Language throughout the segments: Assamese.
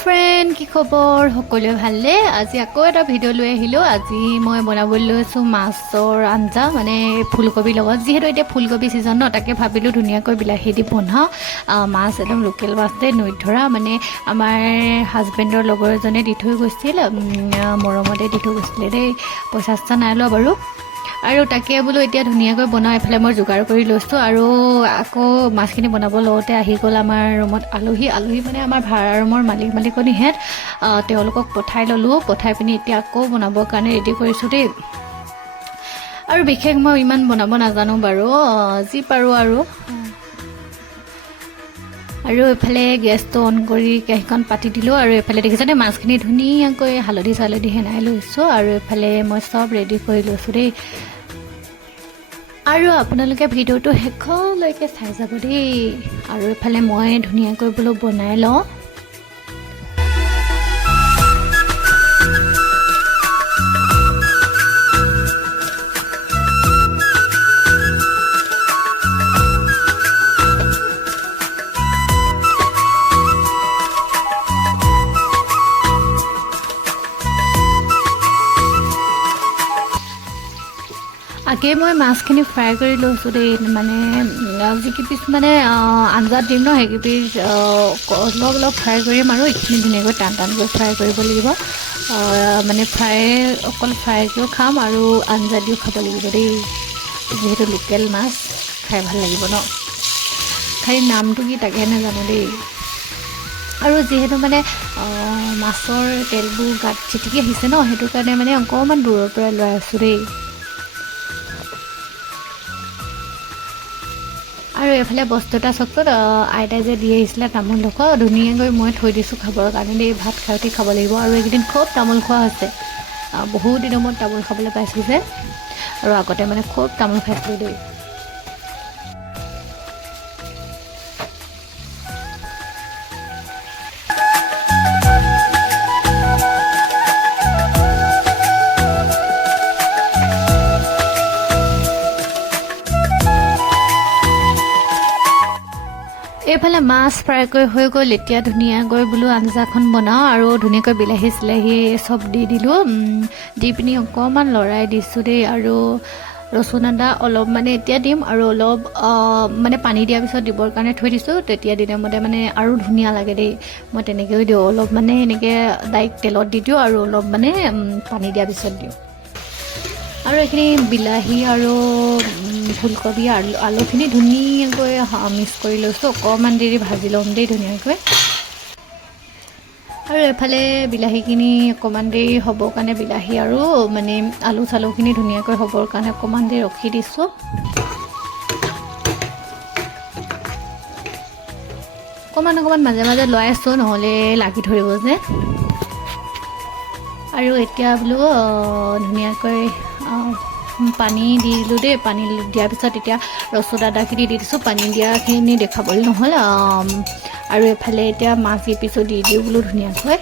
ফ্ৰেণ্ড কি খবৰ সকলোৱে ভালনে আজি আকৌ এটা ভিডিঅ' লৈ আহিলোঁ আজি মই বনাবলৈ লৈছোঁ মাছৰ আঞ্জা মানে ফুলকবিৰ লগত যিহেতু এতিয়া ফুলকবি ছিজন ন তাকে ভাবিলোঁ ধুনীয়াকৈ বিলাহী দি বনাওঁ মাছ একদম লোকেল মাছ দেই নৈত ধৰা মানে আমাৰ হাজবেণ্ডৰ লগৰ এজনে দি থৈ গৈছিল মৰমতে দি থৈ গৈছিলে দেই পইচা চইচা নাই লোৱা বাৰু আৰু তাকে বোলো এতিয়া ধুনীয়াকৈ বনাওঁ এফালে মই যোগাৰ কৰি লৈছোঁ আৰু আকৌ মাছখিনি বনাব লওঁতে আহি গ'ল আমাৰ ৰুমত আলহী মানে আমাৰ ভাড়া ৰুমৰ মালিকনীহেঁত তেওঁলোকক পঠাই ল'লোঁ পঠাই পিনি এতিয়া আকৌ বনাবৰ কাৰণে ৰেডি কৰিছোঁ দেই আৰু বিশেষ মই ইমান বনাব নাজানো বাৰু যি পাৰোঁ আৰু এইফালে গেছটো অন কৰি কেৰাহীখন পাতি দিলোঁ আৰু এইফালে দেখিছেনে মাছখিনি ধুনীয়াকৈ হালধি সানই লৈছোঁ আৰু এইফালে মই চব ৰেডি কৰি লৈছোঁ দেই আৰু আপোনালোকে ভিডিঅ'টো শেষলৈকে চাই যাব দেই আৰু এইফালে মই ধুনীয়াকৈ বোলো বনাই লওঁ আগে মই মাছখিনি ফ্ৰাই কৰি লৈছোঁ দেই মানে যিকেইপিচ মানে আঞ্জাত দিম ন সেইকেইপিচ অলপ ফ্ৰাই কৰিম আৰু এইখিনি ধুনীয়াকৈ টানকৈ ফ্ৰাই কৰিব লাগিব মানে অকল ফ্ৰাইকৈও খাম আৰু আঞ্জা দিও খাব লাগিব দেই যিহেতু লোকেল মাছ খাই ভাল লাগিব ন খালি নামটো কি তাকে নাজানো দেই আৰু যিহেতু মানে মাছৰ তেলবোৰ গাত ছিটিকি আহিছে ন সেইটো কাৰণে মানে অকণমান দূৰৰ পৰা লৈ আছোঁ দেই আৰু এইফালে বস্তু এটা চকটোত আইতাই যে দি আহিছিলে তামোল ডোখৰ ধুনীয়াকৈ মই থৈ দিছোঁ খাবৰ কাৰণে দেই ভাত খাই উঠি খাব লাগিব আৰু এইকেইদিন খুব তামোল খোৱা হৈছে বহুত দিনৰ মূৰত তামোল খাবলৈ পাইছোঁ যে আৰু আগতে মানে খুব তামোল খাইছিলোঁ দেই এইফালে মাছ ফ্ৰাই কৰি হৈ গ'ল এতিয়া ধুনীয়াকৈ বোলো আঞ্জাখন বনাওঁ আৰু ধুনীয়াকৈ বিলাহী চিলাহী চব দি দিলোঁ দি পিনি অকণমান লৰাই দিছোঁ দেই আৰু ৰচুন আদা অলপ মানে এতিয়া দিম আৰু অলপ মানে পানী দিয়াৰ পিছত দিবৰ কাৰণে থৈ দিছোঁ তেতিয়া দিনৰ মতে মানে আৰু ধুনীয়া লাগে দেই মই তেনেকৈও দিওঁ অলপ মানে এনেকৈ ডাইৰেক্ট তেলত দি দিওঁ আৰু অলপ মানে পানী দিয়াৰ পিছত দিওঁ আৰু এইখিনি বিলাহী আৰু ফুলকবি আলুখিনি ধুনীয়াকৈ মিক্স কৰি লৈছোঁ অকণমান দেৰি ভাজি ল'ম দেই ধুনীয়াকৈ আৰু এইফালে বিলাহীখিনি অকণমান দেৰি হ'বৰ কাৰণে বিলাহী আৰু মানে আলু চালুখিনি ধুনীয়াকৈ হ'বৰ কাৰণে অকণমান দেৰি ৰখি দিছোঁ অকণমান মাজে মাজে লৈ আছোঁ নহ'লে লাগি ধৰিব যে আৰু এতিয়া বোলো ধুনীয়াকৈ পানী দি দিলোঁ দেই পানী দিয়াৰ পিছত এতিয়া ৰচুন আদাখিনি দি দিছোঁ পানী দিয়াখিনি দেখাবলৈ নহ'ল আৰু এইফালে এতিয়া মাছ কেইপিচো দি দিওঁ বোলো ধুনীয়াকৈ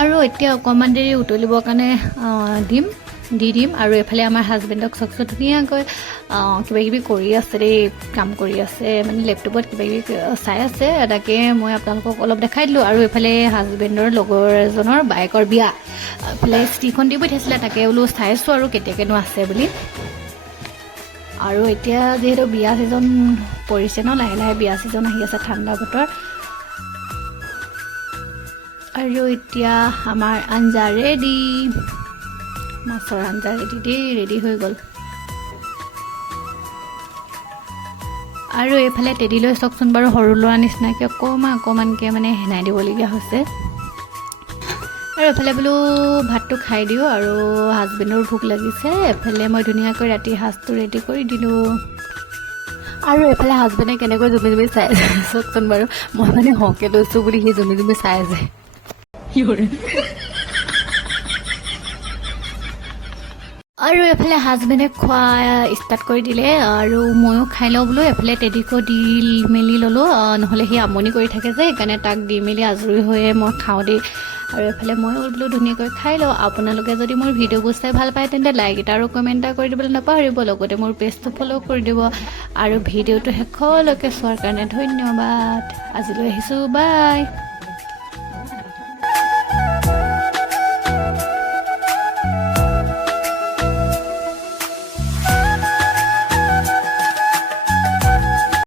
আৰু এতিয়া অকণমান দেৰি উতলিবৰ কাৰণে দি দিম আৰু এইফালে আমাৰ হাজবেণ্ডক চকচো ধুনীয়াকৈ কিবাকিবি কৰি আছে দেই কাম কৰি আছে মানে লেপটপত কিবাকিবি চাই আছে তাকে মই আপোনালোকক অলপ দেখাই দিলোঁ আৰু এইফালে হাজবেণ্ডৰ লগৰ এজনৰ বাইকৰ বিয়া এইফালে ষ্টিখন দি পঠিয়াইছিলে তাকে বোলো চাইছোঁ আৰু কেতিয়াকৈনো আছে বুলি আৰু এতিয়া যিহেতু বিয়া ছিজন পৰিছে ন লাহে লাহে বিয়া ছিজন আহি আছে ঠাণ্ডা বতৰ আৰু এতিয়া আমাৰ আঞ্জা ৰেডি মাছৰ আঞ্জা ৰেডি হৈ গ'ল আৰু এইফালে তেদি লৈ চাওকচোন বাৰু সৰু ল'ৰা নিচিনাকৈ অকণমানকৈ মানে হেনাই দিবলগীয়া হৈছে আৰু এইফালে বোলো ভাতটো খাই দিওঁ আৰু হাজবেণ্ডৰ ভোক লাগিছে এইফালে মই ধুনীয়াকৈ ৰাতি সাজটো ৰেডি কৰি দিলোঁ আৰু এইফালে হাজবেণ্ডে কেনেকৈ জুমি চাই আছে চাওকচোন বাৰু মই মানে হকে লৈছোঁ বুলি সি জুমি চাই আছে আৰু এফালে হাজবেণ্ডে খোৱা ষ্টাৰ্ট কৰি দিলে আৰু ময়ো খাই লওঁ বোলো। এফালে টেডিকো দি মেলি ল'লোঁ, নহ'লে সি আমনি কৰি থাকে যে, সেইকাৰণে তাক দি মেলি আজৰি হৈয়ে মই খাওঁ দেই। আৰু এফালে মই বোলো ধুনীয়াকৈ খাই লওঁ। আপোনালোকে যদি মোৰ ভিডিঅ'বোৰ চাই ভাল পায় তেন্তে লাইক এটা আৰু কমেণ্ট এটা কৰি দিবলৈ নাপাহৰিব, লগতে মোৰ পেজটো ফ'ল' কৰি দিব। আৰু ভিডিঅ'টো শেষলৈকে চোৱাৰ কাৰণে ধন্যবাদ। আজিলৈ আহিছোঁ, বাই।